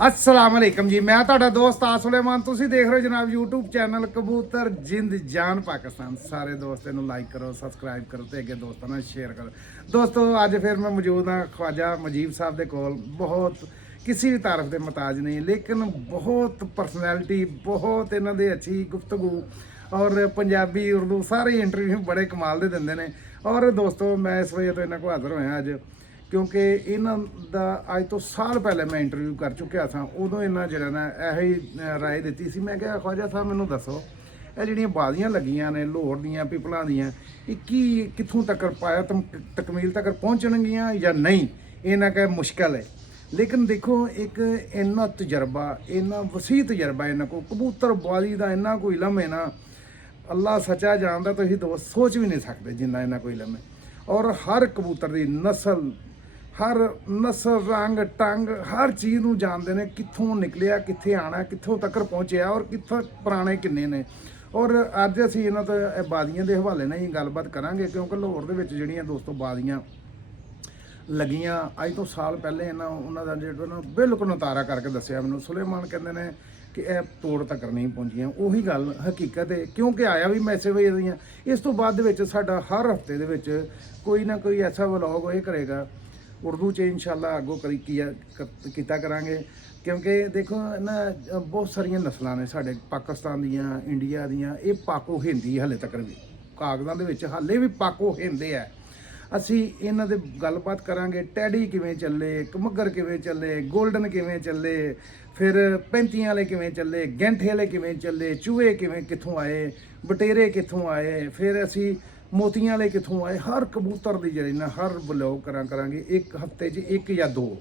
अस्सलाम वालेकुम जी, मैं ਤੁਹਾਡਾ ਦੋਸਤ ਆਸੁਲੇਮਾਨ। ਤੁਸੀਂ ਦੇਖ ਰਹੇ ਹੋ ਜਨਾਬ YouTube ਚੈਨਲ ਕਬੂਤਰ ਜਿੰਦ ਜਾਨ ਪਾਕਿਸਤਾਨ। ਸਾਰੇ ਦੋਸਤਾਂ ਨੂੰ ਲਾਈਕ ਕਰੋ, ਸਬਸਕ੍ਰਾਈਬ ਕਰੋ ਤੇ ਅੱਗੇ ਦੋਸਤਾਂ ਨਾਲ ਸ਼ੇਅਰ ਕਰੋ। ਦੋਸਤੋ ਅੱਜ ਫਿਰ ਮੈਂ ਮੌਜੂਦ ਹਾਂ ਖਵਾਜਾ ਮਜੀਬ ਸਾਹਿਬ ਦੇ ਕੋਲ। ਬਹੁਤ ਕਿਸੇ ਵੀ ਤਾਰਫ ਦੇ ਮੁਤਾਜ ਨਹੀਂ, ਲੇਕਿਨ ਬਹੁਤ ਪਰਸਨੈਲਿਟੀ, ਬਹੁਤ ਇਹਨਾਂ ਦੇ ਅੱਛੀ ਗੁਫ਼ਤਗੂ ਔਰ ਪੰਜਾਬੀ ਉਰਦੂ ਸਾਰੇ ਇੰਟਰਵਿਊ ਬੜੇ ਕਮਾਲ ਦੇ ਦਿੰਦੇ ਨੇ। ਔਰ ਦੋਸਤੋ ਮੈਂ ਇਸ ਵਜ੍ਹਾ ਤੋਂ ਇਹਨਾਂ ਕੋਲ ਹਾਜ਼ਰ ਹੋਇਆ ਅੱਜ ਕਿਉਂਕਿ ਇਹਨਾਂ ਦਾ ਅੱਜ ਤੋਂ ਸਾਲ ਪਹਿਲੇ ਮੈਂ ਇੰਟਰਵਿਊ ਕਰ ਚੁੱਕਿਆ ਸਾਂ। ਉਦੋਂ ਇਹਨਾਂ ਜਿਹੜਾ ਨਾ ਇਹੋ ਹੀ ਰਾਏ ਦਿੱਤੀ ਸੀ। ਮੈਂ ਕਿਹਾ ਖਵਾਜਾ ਸਾਹਿਬ ਮੈਨੂੰ ਦੱਸੋ ਇਹ ਜਿਹੜੀਆਂ ਬਾਜ਼ੀਆਂ ਲੱਗੀਆਂ ਨੇ ਲਾਹੌਰ ਦੀਆਂ ਪਿਪਲਾਂ ਦੀਆਂ, ਇਹ ਕੀ ਕਿੱਥੋਂ ਤੱਕ ਪਾਇਆ ਤਕਮੀਲ ਤੱਕ ਪਹੁੰਚਣਗੀਆਂ ਜਾਂ ਨਹੀਂ, ਇਹਨਾਂ ਕਹੇ ਮੁਸ਼ਕਲ ਹੈ। ਲੇਕਿਨ ਦੇਖੋ ਇੱਕ ਇੰਨਾ ਤਜਰਬਾ, ਇੰਨਾ ਵਸੀਹ ਤਜਰਬਾ ਇਹਨਾਂ ਕੋਲ, ਕਬੂਤਰਬਾਜ਼ੀ ਦਾ ਇੰਨਾ ਕੋਈ ਇਲਮ ਹੈ ਨਾ, ਅੱਲਾ ਸੱਚਾ ਜਾਣਦਾ, ਤੁਸੀਂ ਦੋਸਤ ਸੋਚ ਵੀ ਨਹੀਂ ਸਕਦੇ ਜਿੰਨਾ ਇਹਨਾਂ ਕੋਈ ਇਲਮ ਹੈ। ਔਰ ਹਰ ਕਬੂਤਰ ਦੀ ਨਸਲ, ਹਰ ਨਸਲ, ਰੰਗ ਟੰਗ, ਹਰ ਚੀਜ਼ ਨੂੰ ਜਾਣਦੇ ਨੇ, ਕਿੱਥੋਂ ਨਿਕਲਿਆ, ਕਿੱਥੇ ਆਣਾ, ਕਿੱਥੋਂ ਤੱਕ ਪਹੁੰਚਿਆ ਔਰ ਕਿੱਥੋਂ ਪੁਰਾਣੇ ਕਿੰਨੇ ਨੇ। ਔਰ ਅੱਜ ਅਸੀਂ ਇਹਨਾਂ ਤੋਂ ਬਾਜ਼ੀਆਂ ਦੇ ਹਵਾਲੇ ਨਾਲ ਹੀ ਗੱਲਬਾਤ ਕਰਾਂਗੇ ਕਿਉਂਕਿ ਲਾਹੌਰ ਦੇ ਵਿੱਚ ਜਿਹੜੀਆਂ ਦੋਸਤੋ ਬਾਜ਼ੀਆਂ ਲੱਗੀਆਂ ਅੱਜ ਤੋਂ ਸਾਲ ਪਹਿਲੇ ਉਹਨਾਂ ਦਾ ਜਿਹੜਾ ਨਾ ਬਿਲਕੁਲ ਨਤਾਰਾ ਕਰਕੇ ਦੱਸਿਆ ਮੈਨੂੰ। ਸੁਲੇਮਾਨ ਕਹਿੰਦੇ ਨੇ ਕਿ ਇਹ ਤੋੜ ਤੱਕ ਨਹੀਂ ਪਹੁੰਚੀਆਂ। ਉਹੀ ਗੱਲ ਹਕੀਕਤ ਹੈ ਕਿਉਂਕਿ ਆਇਆ ਵੀ ਮੈਸੇਜ ਦੀਆਂ। ਇਸ ਤੋਂ ਬਾਅਦ ਦੇ ਵਿੱਚ ਸਾਡਾ ਹਰ ਹਫਤੇ ਦੇ ਵਿੱਚ ਕੋਈ ਨਾ ਕੋਈ ਐਸਾ ਵਲੌਗ ਇਹ ਕਰੇਗਾ ਉਰਦੂ 'ਚ, ਇਨਸ਼ਾਅੱਲਾ ਅੱਗੋਂ ਕੀਤਾ ਕਰਾਂਗੇ। ਕਿਉਂਕਿ ਦੇਖੋ ਨਾ ਬਹੁਤ ਸਾਰੀਆਂ ਨਸਲਾਂ ਨੇ ਸਾਡੇ ਪਾਕਿਸਤਾਨ ਦੀਆਂ, ਇੰਡੀਆ ਦੀਆਂ। ਇਹ ਪਾਕੋ ਹਿੰਦੀ ਹਾਲੇ ਤੱਕ ਵੀ ਕਾਗਜ਼ਾਂ ਦੇ ਵਿੱਚ ਹਾਲੇ ਵੀ ਪਾਕੋ ਹਿੰਦੇ ਆ। ਅਸੀਂ ਇਹਨਾਂ ਦੇ ਗੱਲਬਾਤ ਕਰਾਂਗੇ, ਟੈਡੀ ਕਿਵੇਂ ਚੱਲੇ, ਕਮੱਗਰ ਕਿਵੇਂ ਚੱਲੇ, ਗੋਲਡਨ ਕਿਵੇਂ ਚੱਲੇ, ਫਿਰ 35 ਵਾਲੇ ਕਿਵੇਂ ਚੱਲੇ, ਗੈਂਠੇ ਵਾਲੇ ਕਿਵੇਂ ਚੱਲੇ, ਚੂਹੇ ਕਿਵੇਂ ਕਿੱਥੋਂ ਆਏ, ਬਟੇਰੇ ਕਿੱਥੋਂ ਆਏ, ਫਿਰ ਅਸੀਂ ਮੋਤੀਆਂ ਵਾਲੇ ਕਿੱਥੋਂ ਆਏ। ਹਰ ਕਬੂਤਰ ਦੀ ਜਿਹੜੀ ਨਾ ਹਰ ਵਲੌਗ ਕਰਾਂਗੇ ਇੱਕ ਹਫਤੇ 'ਚ ਇੱਕ ਜਾਂ ਦੋ।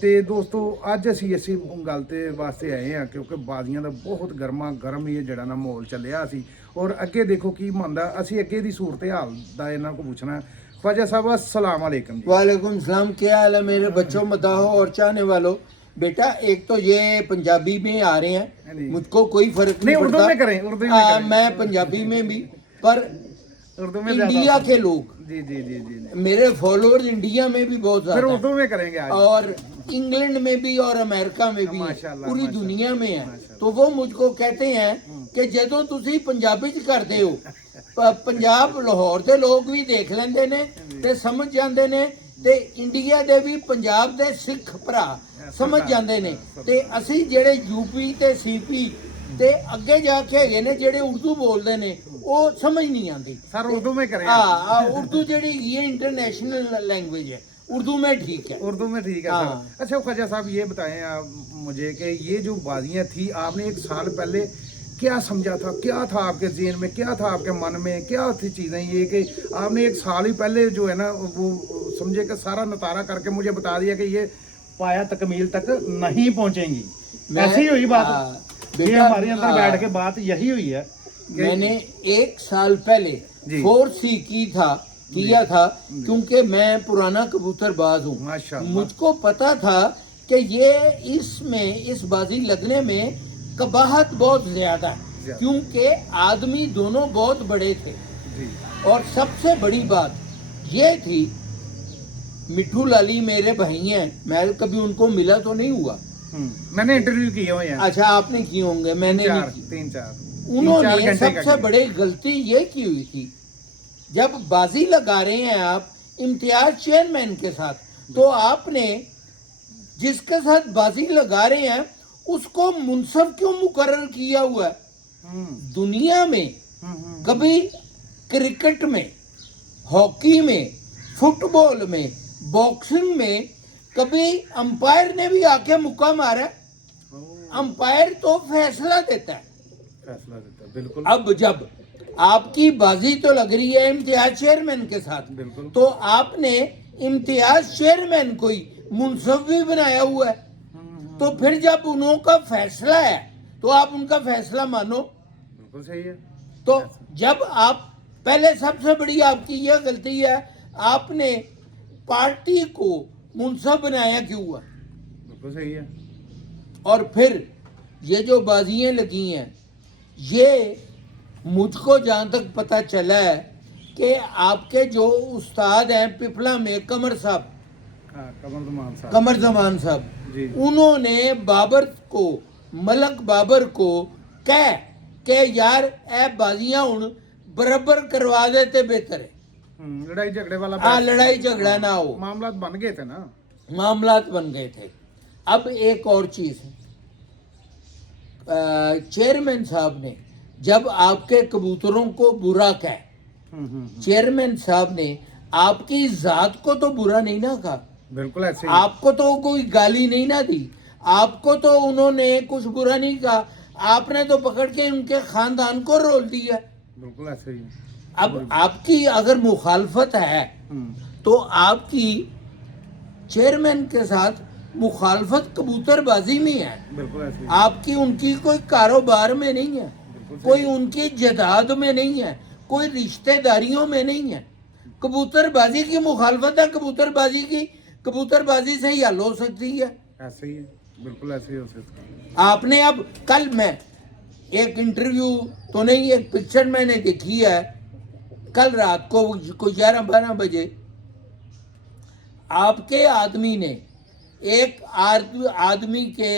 ਤੇ ਦੋਸਤੋ ਅੱਜ ਅਸੀਂ ਇਸੇ ਗੱਲ ਤੇ ਵਾਸਤੇ ਆਏ ਹਾਂ ਕਿਉਂਕਿ ਬਾਜ਼ੀਆਂ ਦਾ ਬਹੁਤ ਗਰਮ ਹੀ ਜਿਹੜਾ ਨਾ ਮਾਹੌਲ ਚੱਲਿਆ ਸੀ। ਔਰ ਅੱਗੇ ਦੇਖੋ ਕੀ ਮੰਨਦਾ, ਅਸੀਂ ਅੱਗੇ ਦੀ ਸੂਰਤ ਹਾਲ ਦਾ ਇਹਨਾਂ को पूछना। ख्वाजा साहब अस्सलाम वालेकुम। वालेकुम सलाम। क्या हाल है मेरे बच्चों, मदाहो और चाहने वालों। बेटा एक तो ये पंजाबी में आ रहे हैं, मुझको कोई फर्क नहीं उर्दू में करें, उर्दू में करें। मैं पंजाबी में भी, पर उर्दू में इंडिया के लोग, जी जी जी जी मेरे फॉलोअर्स इंडिया में भी बहुत फिर ज्यादा, उर्दू में करेंगे आज। और इंग्लैंड में भी और अमेरिका में भी, पूरी दुनिया में है। तो वो मुझको कहते हैं कि जदों तुसी पंजाबी च करते हो, पंजाब लाहौर के लोग भी देख लेंदे ने ते समझ जांदे ने, ते इंडिया दे भी पंजाब दे सिख भरा समझ जांदे ने, ते असी जेड़े यूपी ते सीपी ते अगे जाके हैगे ने जेड़े उर्दू बोलदे ने वो समझ नहीं आती। सर उर्दू में करें। हाँ, उर्दू जेड़ी ये इंटरनेशनल लैंग्वेज है, उर्दू में ठीक है, उर्दू में ठीक है। अच्छा ख्वाजा साहब ये बताएं आप मुझे कि ये जो बाजियाँ थी आपने एक साल पहले क्या समझा था, क्या था आपके ज़हन में, क्या था आपके मन में, क्या थी चीज़ें ये कि आपने एक साल ही पहले जो है ना वो समझे कि सारा नतारा करके मुझे बता दिया कि ये पाया तकमील तक नहीं पहुँचेंगी। ऐसी ही हुई बात, ये हमारे अंदर बैठ के बात यही हुई है। मैंने एक साल पहले 4C किया था क्योंकि मैं पुराना कबूतरबाज हूँ। मुझको पता था कि ये इस बाजी लगने में कबाहत बहुत ज्यादा है क्योंकि आदमी दोनों बहुत बड़े थे। और सबसे बड़ी बात ये थी, मिठू लाली मेरे भाई हैं, मैं कभी उनको मिला तो नहीं हुआ। मैंने इंटरव्यू किए हुए हैं। अच्छा आपने किए होंगे, मैंने तीन चार। उन्होंने सबसे बड़ी गलती ये की हुई थी, जब बाजी लगा रहे हैं आप इम्तियाज चेयरमैन के साथ, तो आपने जिसके साथ बाजी लगा रहे हैं उसको मुनसब क्यों मुकर्रर किया हुआ है? दुनिया में कभी क्रिकेट में, हॉकी में, फुटबॉल में, बॉक्सिंग में कभी अंपायर ने भी आके मुक्का मारा? अंपायर तो फैसला देता है। बिल्कुल। अब जब आपकी बाजी तो लग रही है इम्तियाज चेयरमैन के साथ, तो आपने इम्तियाज चेयरमैन को ही मुनसब भी बनाया हुआ है। तो फिर जब उनका फैसला है तो आप उनका फैसला मानो। बिल्कुल सही है। तो जब आप पहले, सबसे बड़ी आपकी यह गलती है, आपने पार्टी को मुनसब बनाया क्यों हुआ? बिल्कुल सही है। और फिर ये जो बाजियां लगी हैं, ये मुझको जहाँ तक पता चला है कि आपके जो उस्ताद हैं पिपला में, कमर साहब, हाँ, कमर ज़मान साहब कमर जमान साहब, जी उन्होंने बाबर को, मलक बाबर को कह के यार ए बाजियां हुन बराबर करवा देते बेहतर है, लड़ाई झगड़े वाला लड़ाई झगड़ा ना हो, मामला बन गए थे ना। मामलात बन गए थे। अब एक और चीज है, चेयरमैन साहब ने जब आपके कबूतरों को बुरा कहा, चेयरमैन साहब ने आपकी जात को तो बुरा नहीं ना कहा, बिल्कुल ऐसे ही। आपको तो कोई गाली नहीं ना दी, आपको तो उन्होंने कुछ बुरा नहीं कहा, आपने तो पकड़ के उनके खानदान को रोल दिया। बिल्कुल ऐसे ही। अब आपकी अगर मुखालफत है तो आपकी चेयरमैन के साथ मुखालफत कबूतरबाजी में है, बिल्कुल ऐसे ही। आपकी उनकी कोई कारोबार में नहीं है, बिल्कुल सही। कोई उनकी जदाद में नहीं है, कोई रिश्तेदारियों में नहीं है। कबूतरबाजी की मुखालफत है, कबूतरबाजी से ही हल हो सकती है। ऐसे ही है, बिल्कुल ऐसे ही हो सकता है। आपने अब कल मैं एक इंटरव्यू तो नहीं, एक पिक्चर मैंने देखी है कल रात को 11-12 बजे, आपके आदमी ने एक आदमी के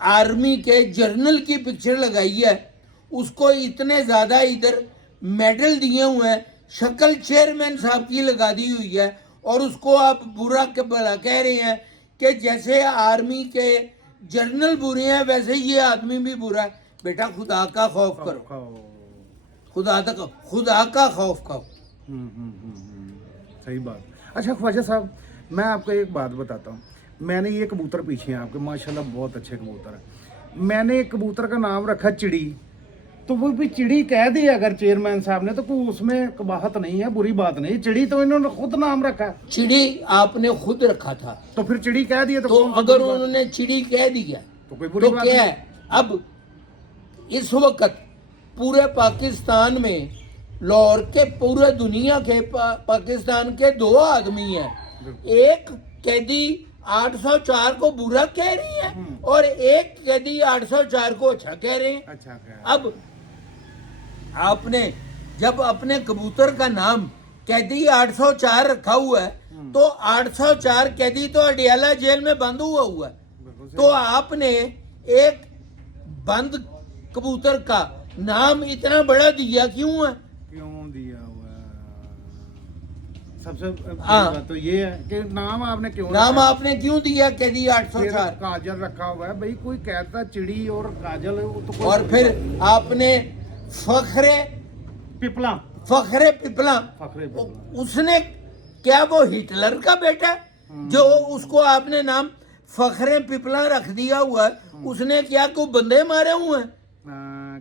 आर्मी के जर्नल की पिक्चर लगाई है, उसको इतने ज्यादा इधर मेडल दिए हुए हैं, शक्ल चेयरमैन साहब की लगा दी हुई है, और उसको आप बुरा के भला कह रहे हैं कि जैसे आर्मी के जर्नल बुरे हैं वैसे ये आदमी भी बुरा है। बेटा खुदा का खौफ करो, खुदा का खौफ करो। सही बात। अच्छा ख्वाजा साहब, मैं आपको एक बात बताता हूँ। मैंने ये कबूतर पीछे हैं आपके, माशाल्लाह बहुत अच्छे कबूतर हैं। मैंने एक कबूतर का नाम रखा चिड़ी, तो वो भी चिड़ी कह दी अगर चेयरमैन साहब ने, तो कोई उसमें कबाहत नहीं है, बुरी बात नहीं। चिड़ी तो इन्होंने खुद नाम रखा है। चिड़ी आपने खुद रखा था, तो फिर चिड़ी कह दिया तो अगर उन्होंने चिड़ी कह दिया तो कोई बुरी तो बात क्या नहीं। है? अब इस वक्त पूरे पाकिस्तान में, लाहौर के पूरे दुनिया के पाकिस्तान के 2 आदमी हैं, एक कैदी 804 को बुरा कह रही है और एक कैदी 804 को अच्छा कह रहे हैं। अच्छा कह। अब आपने जब अपने कबूतर का नाम कैदी 804 रखा हुआ है, तो 804 कैदी तो अडियाला जेल में बंद हुआ है, तो आपने एक बंद कबूतर का नाम इतना बड़ा दिया क्यों है? क्यों दिया हुआ है? सबसे हाँ। बात तो ये है कि नाम आपने क्यों नाम रखा है? आपने क्यों दिया कैदी फिर 804? काजल रखा हुआ है भाई, कोई कहता चिड़ी और काजल वो तो कोई और फिर आपने फखरे पिपला फखरे पिपला, फखरे पिपला। उसने क्या वो हिटलर का बेटा जो उसको आपने नाम फखरे पिपला रख दिया हुआ है, उसने क्या कोई बंदे मारे हुए हैं?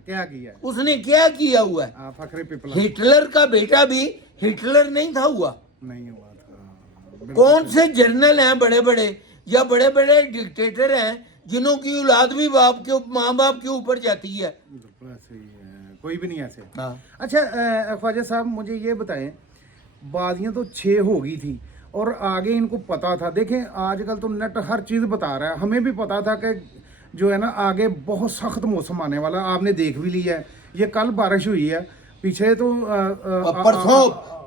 क्या किया है? उसने क्या किया हुआ है? फखरे पिपला हिटलर का बेटा भी हिटलर नहीं था हुआ। नहीं हुआ था। बिल्कुल कौन से जर्नल हैं बड़े बड़े या बड़े बड़े डिक्टेटर हैं जिन्हों की औलाद भी माँ बाप के ऊपर जाती है? बिल्कुल ऐसे ही है, कोई भी नहीं ऐसे। हाँ। अच्छा ख्वाजा साहब, मुझे ये बताएं, बाजियां तो 6 हो गई थी और आगे इनको पता था। देखें आजकल तो नेट हर चीज़ बता रहा है, हमें भी पता था कि जो है ना आगे बहुत सख्त मौसम आने वाला। आपने देख भी लिया है, ये कल बारिश हुई है, पीछे तो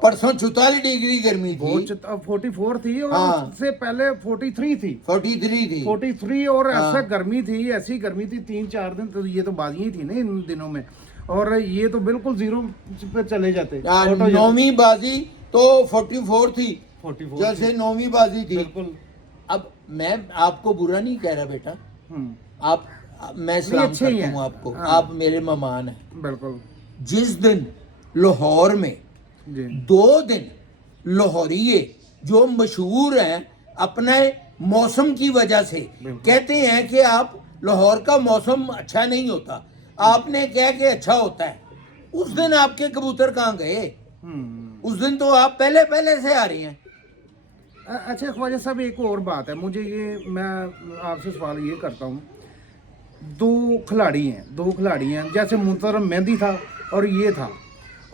परसों 44 डिग्री गर्मी थी, 44 थी और हाँ। उससे पहले 43 थी, 43 थी। 43 और ऐसा गर्मी थी, ऐसी गर्मी थी 3-4 दिन। तो ये तो बाजियां थी ना इन दिनों में, और ये तो बिल्कुल 0 पे चले जाते। नौवीं बाजी तो 44 थी, 44 जैसे 9वीं बाजी थी। बिल्कुल। अब मैं आपको बुरा नहीं कह रहा बेटा, आप मैं नहीं, सलाम अच्छे ही करता हैं। हूँ आपको, हाँ। आप मेरे मेहमान हैं। बिल्कुल जिस दिन लाहौर में जी 2 दिन लाहौरिये जो मशहूर हैं अपने मौसम की वजह से, कहते हैं कि आप लाहौर का मौसम अच्छा नहीं होता, आपने कहा कि अच्छा होता है, उस दिन आपके कबूतर कहाँ गए? उस दिन तो आप पहले से आ रहे हैं। अच्छा ख्वाजा साहब, एक और बात है, मुझे ये मैं आपसे सवाल ये करता हूँ, 2 खिलाड़ी हैं जैसे मुंतजम मेहंदी था और ये था,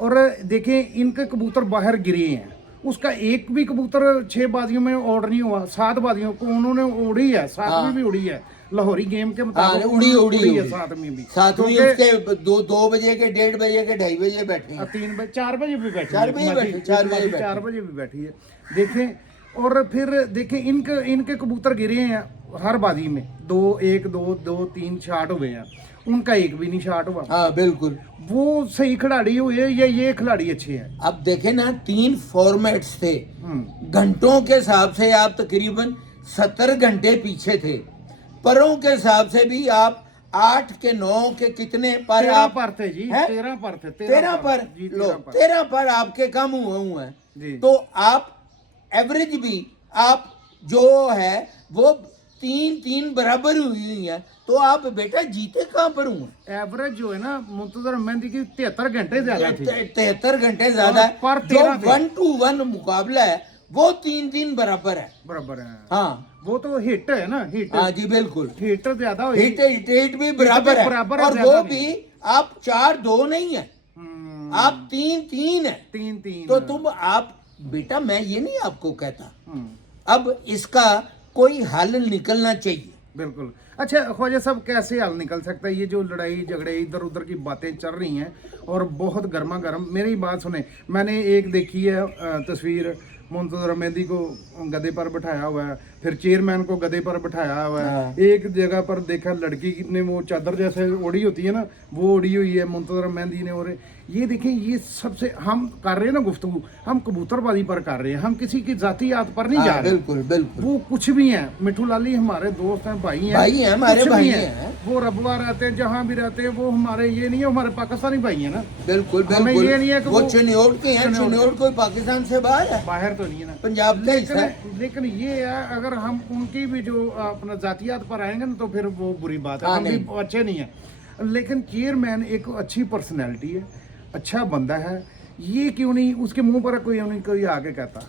और देखें इनके कबूतर बाहर गिरे हैं, उसका एक भी कबूतर 6 बाजियों में ऑर्डर नहीं हुआ। 7 बाजियों को उन्होंने उड़ी है, 7वीं भी उड़ी है लाहौरी गेम के मुताबिक, उड़ी है 7वीं भी। 7वीं उसके 2 बजे के 1:30 बजे के 2:30 बजे बैठे हैं। 3 बजे 4 बजे भी बैठी 4 बजे बैठी, 4 बजे 4 बजे भी बैठी है। देखें और फिर देखें इनके कबूतर गिरे हैं हर बाजी में, 2 1 2 2 3 शॉट हुए हैं, उनका एक भी नहीं शॉट हुआ। हाँ बिल्कुल। वो सही खिलाड़ी हुए या ये खिलाड़ी अच्छे हैं? अब देखे ना 3 फॉर्मेट्स थे, घंटों के हिसाब से आप तकरीबन 70 घंटे पीछे थे, परों के हिसाब से भी आप 8 के 9 के कितने पर 13 आप पर थे जी, हैं? 13 पर थे, 13 पर जी, लो 13 पर। 13 पर आपके कम हुए हैं, जी। तो आप एवरेज भी आप जो है वो 3 बराबर हुई है, तो आप बेटा जीते कहाँ पर हुए? एवरेज जो है ना मुंतजर मेहंदी की 73 घंटे ज्यादा थी। 73 घंटे ज्यादा है, पर जो 13 थे। 1 to 1 मुकाबला है वो 3 बराबर है। बराबर है। हाँ वो तो हिट है ना, हिट हाँ जी बिल्कुल, हिट ज्यादा हुई। हिट भी बराबर है, बराबर है, और ज्यादा वो नहीं। भी आप 4-2 नहीं है, आप 3-3 है। 3 तो तुम आप बेटा, मैं ये नहीं आपको कहता, अब इसका कोई हल निकलना चाहिए। बिल्कुल। अच्छा ख्वाजा साहब, कैसे हल निकल सकता है? ये जो लड़ाई झगड़े इधर उधर की बातें चल रही हैं और बहुत गर्मा गर्म, मेरी बात सुने, मैंने एक देखी है तस्वीर, मुंतजर मेहंदी को गधे पर बिठाया हुआ है, फिर चेयरमैन को गधे पर बिठाया हुआ है। हाँ। एक जगह पर देखा लड़की ने वो चादर जैसे ओढ़ी होती है ना, वो ओढ़ी हुई है मुंतजर मेहंदी ने। और ये देखें, ये सबसे हम कर रहे हैं ना गुफ्तगू, हम कबूतरबाजी पर कर रहे हैं, हम किसी की जाती याद पर नहीं जा हाँ, रहे। बिल्कुल बिल्कुल। वो कुछ भी हैं, मिठू लाली हमारे दोस्त हैं, भाई हैं, हमारे कुछ भी भाई हैं। हैं। वो रबवा रहते हैं, जहाँ भी रहते हैं, वो हमारे ये नहीं है, हमारे पाकिस्तानी भाई हैं ना। बिल्कुल हमें बिल्कुल। ये नहीं है कि वो वो चिन्योट के हैं, चिन्योट चिन्योट कोई पाकिस्तान से बाहर है, बाहर तो नहीं है ना। पंजाब का हिस्सा है। लेकिन ये है, अगर हम उनकी भी जो अपना जातियात पर आएंगे ना, तो फिर वो बुरी बात है, हाँ, हम भी नहीं। अच्छे नहीं है। लेकिन चेयरमैन एक अच्छी पर्सनैलिटी है, अच्छा बंदा है, ये क्यों नहीं उसके मुंह पर कोई आगे कहता?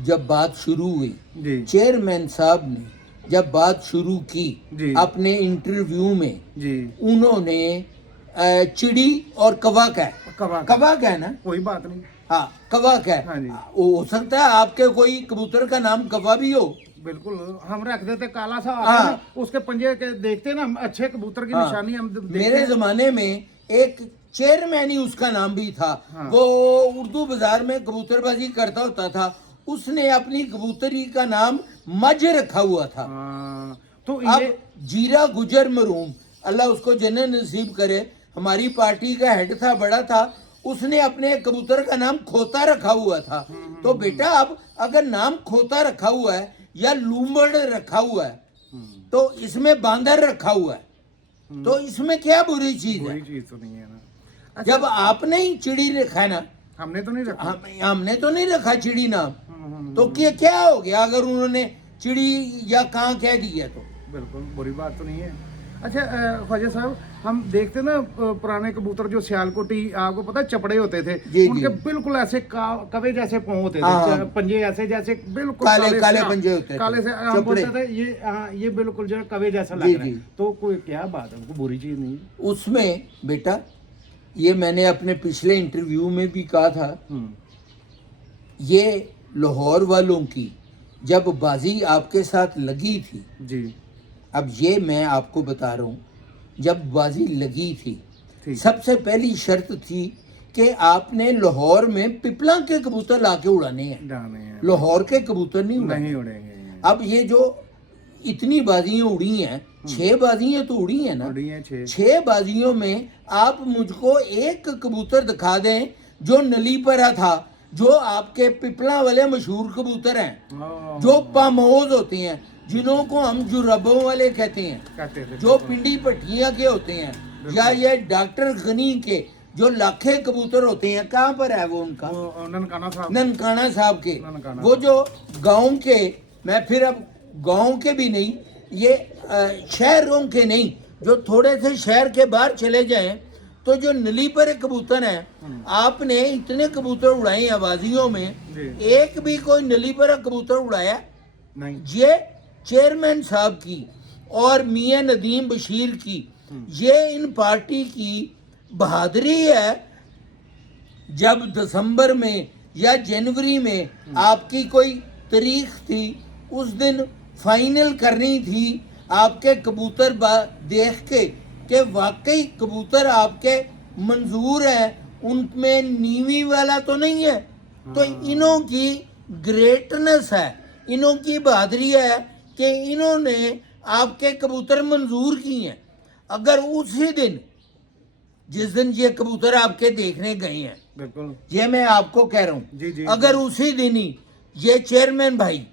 जब बात शुरू हुई, जी चेयरमैन साहब ने जब बात शुरू की जी। अपने इंटरव्यू में, जी। उन्होंने चिड़ी और कवा है ना, कोई बात नहीं। हाँ कवा हाँ जी। हो सकता है आपके कोई कबूतर का नाम कवा भी हो। बिल्कुल, हम रख देते काला सा हाँ। आता है ना, उसके पंजे के देखते ना, हम अच्छे कबूतर की हाँ। निशानी हम देखते मेरे हैं। जमाने में एक चेयरमैन ही उसका नाम भी था। हाँ। वो उर्दू बाजार में कबूतरबाजी करता होता था, उसने अपनी कबूतरी का नाम मज रखा हुआ था। हाँ, तो अब ये जीरा गुजर मरूम, अल्लाह उसको जन्नत नसीब करे, हमारी पार्टी का हेड था, बड़ा था, उसने अपने कबूतर का नाम खोता रखा हुआ था। तो बेटा अब अगर नाम खोता रखा हुआ है या लूमड़ रखा हुआ है, तो इसमें बांदर रखा हुआ है, तो इसमें क्या बुरी चीज है? कोई चीज तो नहीं है ना। जब आपने ही चिड़ी रखा है ना, हमने तो नहीं रखा। हमने तो नहीं रखा चिड़ी नाम, तो क्या हो गया अगर उन्होंने चिड़ी या कहाँ कह दिया? तो बिल्कुल बुरी बात तो नहीं है। अच्छा ख्वाजा साहब, हम देखते ना पुराने कबूतर जो सियालकोटी, आपको पता है चपड़े होते थे, जी, उनके जी। बिल्कुल ऐसे कवे जैसे पाँव होते हाँ। थे, पंजे ऐसे जैसे बिल्कुल काले से, पंजे होते थे, काले से हम चपड़े। बोलते थे ये, हाँ, ये बिल्कुल जो है कवे जैसा जी, लग रहा है। जी। तो कोई क्या बात है, उनको बुरी चीज नहीं है। उसमें बेटा, ये मैंने अपने पिछले इंटरव्यू में भी कहा था, ये लाहौर वालों की जब बाजी आपके साथ लगी थी, जी अब ये मैं आपको बता रहा हूँ, जब बाजी लगी थी, ठीक। सबसे पहली शर्त थी कि आपने लाहौर में पिपला के कबूतर लाके उड़ाने हैं, जाने हैं, लाहौर के कबूतर नहीं उड़ाने। नहीं उड़ेंगे। अब ये जो इतनी बाजियां उड़ी हैं, 6 बाजियां तो उड़ी हैं ना, उड़ी हैं 6। 6 बाजियों में आप मुझको एक कबूतर दिखा दें जो नली परा था, जो आपके पिपला वाले मशहूर कबूतर हैं, जो पामोज होते हैं, जिन्हों को हम जुरबों वाले कहते हैं, कहते थे जो पिंडी पट्टिया के होते हैं, या ये डॉक्टर गनी के जो लाखे कबूतर होते हैं। कहाँ पर है वो उनका? वो ननकाना साहब, ननकाना साहब के, ननकाना वो जो गांव के, मैं फिर अब गांव के भी नहीं, ये शहरों के नहीं, जो थोड़े से शहर के बाहर चले जाएं, तो जो नली पर कबूतर हैं, आपने इतने कबूतर उड़ाए आवाजियों में, जी। एक भी कोई नली पर कबूतर उड़ाया? नहीं। ये चेयरमैन साहब की और मियां नदीम बशीर की, ये इन पार्टी की बहादुरी है। जब दिसंबर में या जनवरी में आपकी कोई तारीख थी, उस दिन फाइनल करनी थी आपके कबूतर देख के कि वाकई कबूतर आपके मंजूर है, उनमें नीवी वाला तो नहीं है, तो इन्हों की ग्रेटनेस है, इन्हों की बहादुरी है कि इन्होंने आपके कबूतर मंजूर किए हैं। अगर उसी दिन जिस दिन ये कबूतर आपके देखने गए हैं, बिल्कुल ये मैं आपको कह रहा जी, जी, हूँ, अगर उसी दिन ही ये चेयरमैन भाई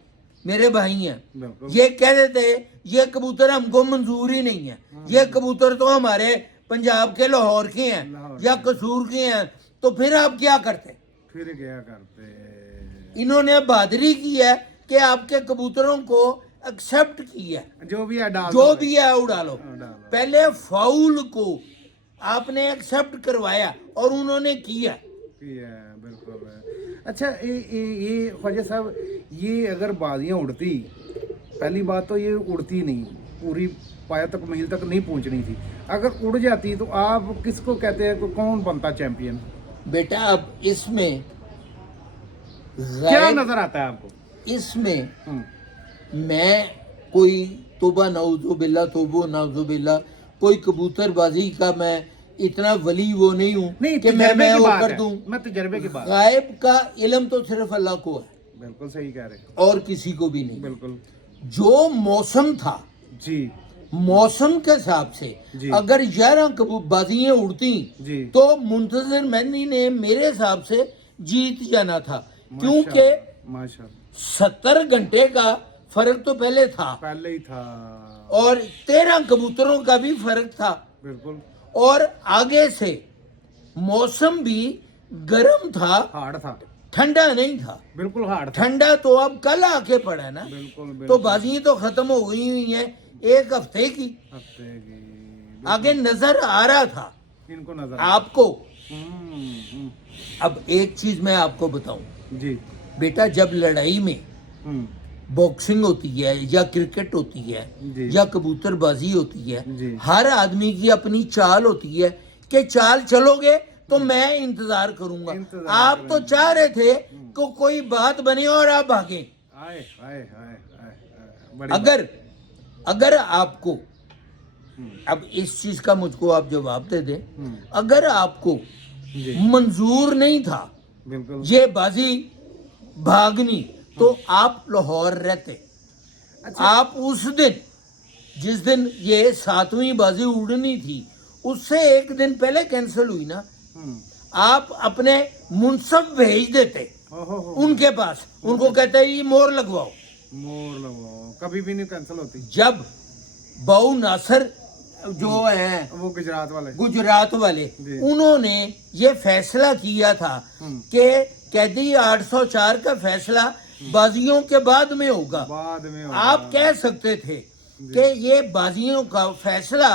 मेरे भाई हैं, बिल्कुल ये कह देते ये कबूतर हमको मंजूर ही नहीं है, ये कबूतर तो हमारे पंजाब के लाहौर के हैं लाहौर या कसूर के हैं, तो फिर आप क्या करते? फिर क्या करते? इन्होंने बहादुरी की है कि आपके कबूतरों को एक्सेप्ट किया, जो भी है डाल जो दो भी है उड़ा लो। डालो। पहले फाउल को आपने एक्सेप्ट करवाया और उन्होंने किया। बिल्कुल। अच्छा ये ख्वाजा साहब, ये अगर बाजियाँ उड़ती, पहली बात तो ये उड़ती नहीं, पूरी पाया तक मील तक नहीं पहुंचनी थी। अगर उड़ जाती तो आप किसको कहते हैं, कौन बनता चैंपियन? बेटा अब इसमें क्या गायब- नजर आता है आपको? इसमें हम्म, मैं कोई तोबा नाउजुबिल्ला तोबो नाउजुबिल्ला कोई कबूतरबाजी का मैं इतना वली वो नहीं हूँ नहीं, कि मैं तजर्बे की वो बात कर है। दूं। मैं तजर्बे की बात। गायब का इल्म तो सिर्फ अल्लाह को है बिल्कुल सही कह रहे हैं। और किसी को भी नहीं। बिल्कुल जो मौसम था, जी मौसम के हिसाब से जी। अगर 11 बाजियां उड़ती जी। तो मुंतजर मेहंदी ने मेरे हिसाब से जीत जाना था, क्योंकि माशाल्लाह 70 घंटे का फर्क तो पहले था पहले ही था। और 13 कबूतरों का भी फर्क था, बिल्कुल और आगे से मौसम भी गर्म था, हार्ड था। ठंडा नहीं था। बिल्कुल हार्ड था। ठंडा तो अब कल आके पड़ा ना, बिल्कुल तो बिल्कुल। बाजी तो खत्म हो गई हुई है एक हफ्ते की। हफ्ते की आगे नजर आ रहा था इनको नजर आपको। हम्म, अब एक चीज मैं आपको बताऊं जी बेटा, जब लड़ाई में हम्म, बॉक्सिंग होती है या क्रिकेट होती है जी। या कबूतरबाजी होती जी। है, हर आदमी की अपनी चाल होती है कि चाल चलोगे तो मैं इंतजार करूंगा। इंतजार आप तो करेंगे। चाह रहे थे कि कोई बात बने और आप भागे। आए आए आए आए बड़ी अगर आपको हम्म, अब इस चीज का मुझको आप जवाब दे दें, हम्म, अगर आपको जी मंजूर नहीं था बिल्कुल। ये बाजी भागनी तो आप लाहौर रहते। अच्छा। आप उस दिन जिस दिन ये 7वीं बाजी उड़नी थी उससे एक दिन पहले कैंसिल हुई ना, हम्म, आप अपने मुंसब भेज देते ओहो हो, उनके पास, उनको कहते ये मोहर लगवाओ। मोर लगाओ, कभी भी नहीं कैंसिल होती। जब बाऊ नासर जो है वो गुजरात वाले गुजरात वाले, जी। उन्होंने ये फैसला किया था हम्म, कि कैदी 804 का फैसला बाजियों के बाद में होगा। बाद में होगा। आप कह सकते थे कि ये बाजियों का फैसला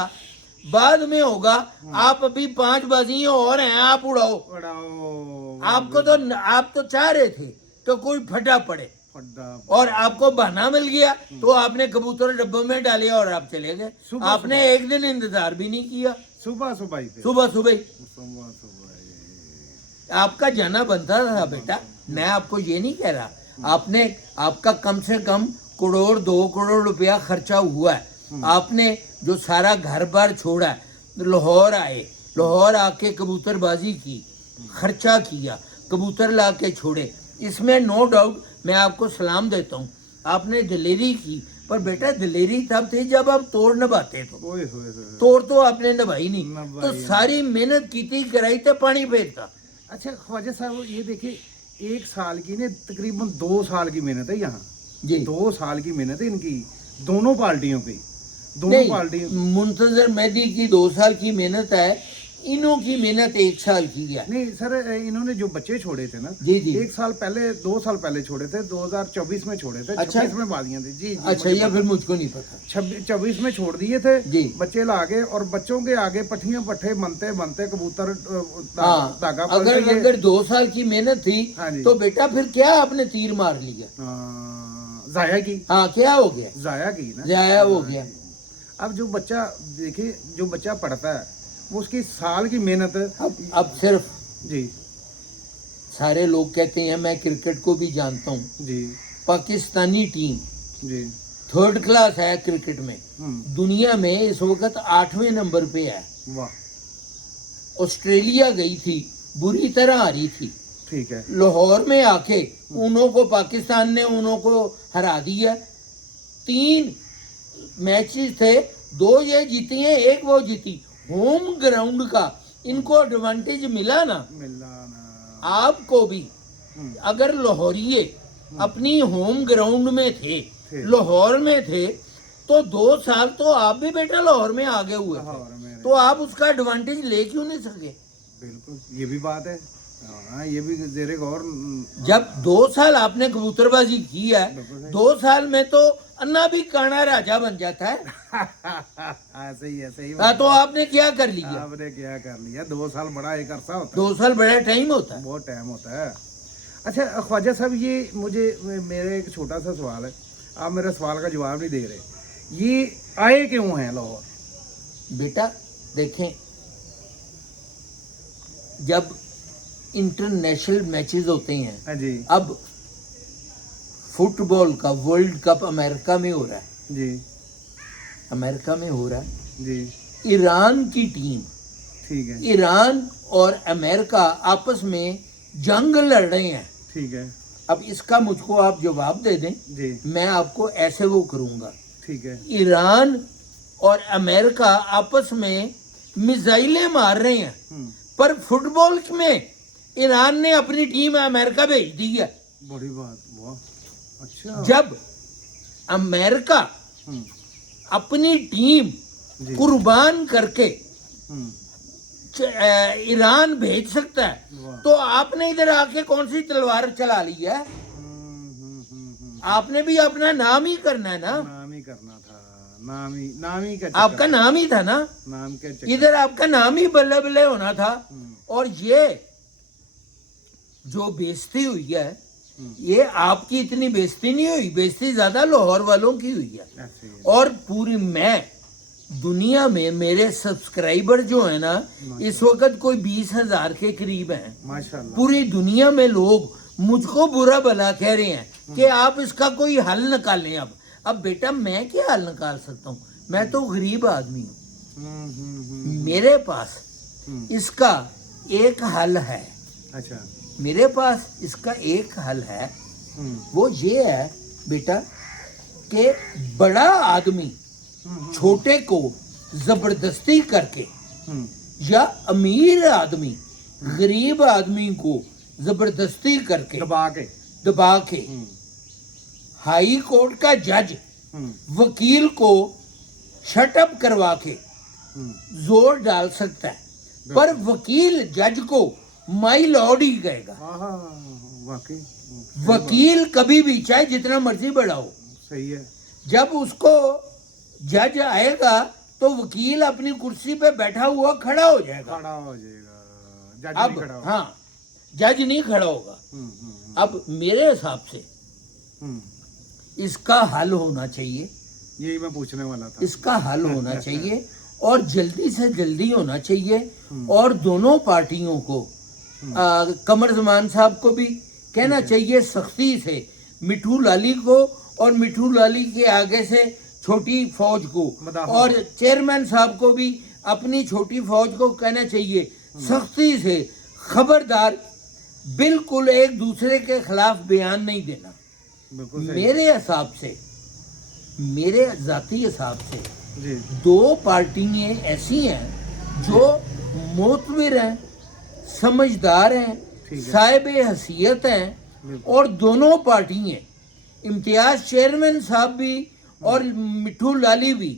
बाद में होगा, आप अभी 5 बाजियां और हैं, आप उड़ाओ। उड़ाओ। आपको तो आप तो चाह रहे थे कि कोई फटा पड़े, फड्डा। और आपको बहाना मिल गया तो आपने कबूतर डब्बे में डाले और आप चले गए। सुबह आपने एक दिन इंतजार भी नहीं किया। सुबह सुबह ही थे। सुबह सुबह ही सुबह सुबह ही। आपका जाना बनता था बेटा। मैं आपको ये नहीं कह रहा, आपने आपका कम से कम करोड़ 2 करोड़ रुपया खर्चा हुआ है। आपने जो सारा घर बार छोड़ा, लाहौर आए, लाहौर आके कबूतरबाजी की, खर्चा किया, कबूतर ला के छोड़े, इसमें नो डाउट मैं आपको सलाम देता हूँ। आपने दिलेरी की, पर बेटा दिलेरी तब थी जब आप तोड़ निभाते तो, ओए होए होए। तोड़ तो आपने निभाई नहीं, निभाई तो नहीं। सारी मेहनत की कराई थे पानी फेरता। अच्छा ख्वाजा साहब, ये देखिए, 1 साल की ने तकरीबन 2 साल की मेहनत है यहाँ। जी 2 साल की मेहनत है इनकी, दोनों पार्टियों की। दोनों पार्टी नहीं, मुंतजर मेहदी की 2 साल की मेहनत है, इन्हों की मेहनत 1 साल की है। नहीं सर, इन्होंने जो बच्चे छोड़े थे ना, जी जी 1 साल पहले 2 साल पहले छोड़े थे, 2024 में छोड़े थे। अच्छा। 26 में बाजियां थी जी, जी अच्छा, मुझे ये पता। फिर मुझको नहीं पता। 24 में छोड़ दिए थे जी। बच्चे लागे, और बच्चों के आगे पट्टियां पट्टे बनते बनते कबूतर हाँ, धागा अगर पड़ के ये- अगर 2 साल की मेहनत थी हाँ जी। तो बेटा फिर क्या आपने तीर मार लिया? जाया की, हाँ, क्या हो गया? जाया की ना। जाया हो गया। अब जो बच्चा देखिए, जो बच्चा पढ़ता है वो उसकी साल की मेहनत। अब सिर्फ जी सारे लोग कहते हैं, मैं क्रिकेट को भी जानता हूँ, जी पाकिस्तानी टीम जी 3rd क्लास है क्रिकेट में, हम्म, दुनिया में इस वक्त 8वें नंबर पे है। वाह। ऑस्ट्रेलिया गई थी, बुरी तरह हारी थी, ठीक है। लाहौर में आके उन्हों को पाकिस्तान ने उन्हों को हरा दिया। 3 मैचेस थे, 2 ये जीती हैं, 1 वो जीती। होम ग्राउंड का इनको एडवांटेज मिला ना। आपको भी अगर लाहौरिये अपनी होम ग्राउंड में थे, लाहौर में थे, तो 2 साल तो आप भी बेटा लाहौर में आगे हुए थे, तो आप उसका एडवांटेज ले क्यों नहीं सके? बिल्कुल, ये भी बात है। हाँ, ये भी जेरे गौर। जब 2 साल आपने कबूतरबाजी की है, 2 साल में तो अन्ना भी काना राजा बन जाता है। सही है, सही हाँ, तो आपने क्या कर लिया? आपने क्या कर लिया? 2 साल बड़ा एक अरसा होता है। 2 साल बड़ा टाइम होता है, बहुत टाइम होता है। अच्छा ख्वाजा साहब, ये मुझे मेरे एक छोटा सा सवाल है, आप मेरे सवाल का जवाब नहीं दे रहे। ये आए क्यों हैं लाहौर? बेटा देखें, जब इंटरनेशनल मैचेस होते हैं, हाँ जी अब फुटबॉल का वर्ल्ड कप अमेरिका में हो रहा है, जी अमेरिका में हो रहा है। जी ईरान की टीम, ठीक है ईरान और अमेरिका आपस में जंग लड़ रहे हैं। ठीक है अब इसका मुझको आप जवाब दे दें, जी मैं आपको ऐसे वो करूंगा। ठीक है ईरान और अमेरिका आपस में मिसाइलें मार रहे हैं, पर फुटबॉल में ईरान ने अपनी टीम अमेरिका भेज दी है। बड़ी बात, वाह, अच्छा। जब अमेरिका अपनी टीम जी। कुर्बान करके हम्म, ईरान भेज सकता है, वाह। तो आपने इधर आके कौन सी तलवार चला ली है? आपने भी अपना नाम ही करना है ना। नाम ही करना था, नाम ही का आपका चक्कर। नाम ही था ना, नाम के चक्कर। इधर आपका नाम ही बल्ले बल्ले होना था। और ये जो बेइज्जती हुई है, ये आपकी इतनी बेइज्जती नहीं हुई, बेइज्जती ज्यादा लाहौर वालों की हुई है। ऐसे ही है। और पूरी मैं दुनिया में मेरे सब्सक्राइबर जो है ना, इस वक्त कोई 20,000 के करीब हैं। माशाल्लाह। पूरी दुनिया में लोग मुझको बुरा भला कह रहे हैं कि आप इसका कोई हल निकालें। अब बेटा मैं क्या हल निकाल सकता हूँ? मैं तो गरीब आदमी हूँ, मेरे पास इसका एक हल है। अच्छा। मेरे पास इसका एक हल है, वो ये है बेटा कि बड़ा आदमी छोटे को जबरदस्ती करके, या अमीर आदमी गरीब आदमी को जबरदस्ती करके दबा के हाई कोर्ट का जज वकील को शटअप करवा के जोर डाल सकता है, पर वकील जज को माई लॉर्ड ही कहेगा। वाकई वकील कभी भी चाहे जितना मर्जी बड़ा हो, सही है। जब उसको जज आएगा तो वकील अपनी कुर्सी पे बैठा हुआ खड़ा हो जाएगा। खड़ा हो जाएगा, जज अब नहीं खड़ा होगा। हाँ, जज नहीं खड़ा होगा। अब मेरे हिसाब से इसका हल होना चाहिए, यही मैं पूछने वाला था। इसका हल होना चाहिए और जल्दी से जल्दी होना चाहिए। और दोनों पार्टियों को, कमर जमान साहब को भी कहना चाहिए सख्ती से, मिठू लाली को और मिठू लाली के आगे से छोटी फौज को, और चेयरमैन साहब को भी अपनी छोटी फौज को कहना चाहिए सख्ती से, खबरदार बिल्कुल एक दूसरे के खिलाफ बयान नहीं देना। मेरे हिसाब से, मेरे जाती हिसाब से जी। 2 पार्टियां ऐसी हैं जो मोतबर हैं, समझदार हैं, साहिब हैसियत हैं, और दोनों पार्टियां, इम्तियाज चेयरमैन साहब भी और मिठू लाली भी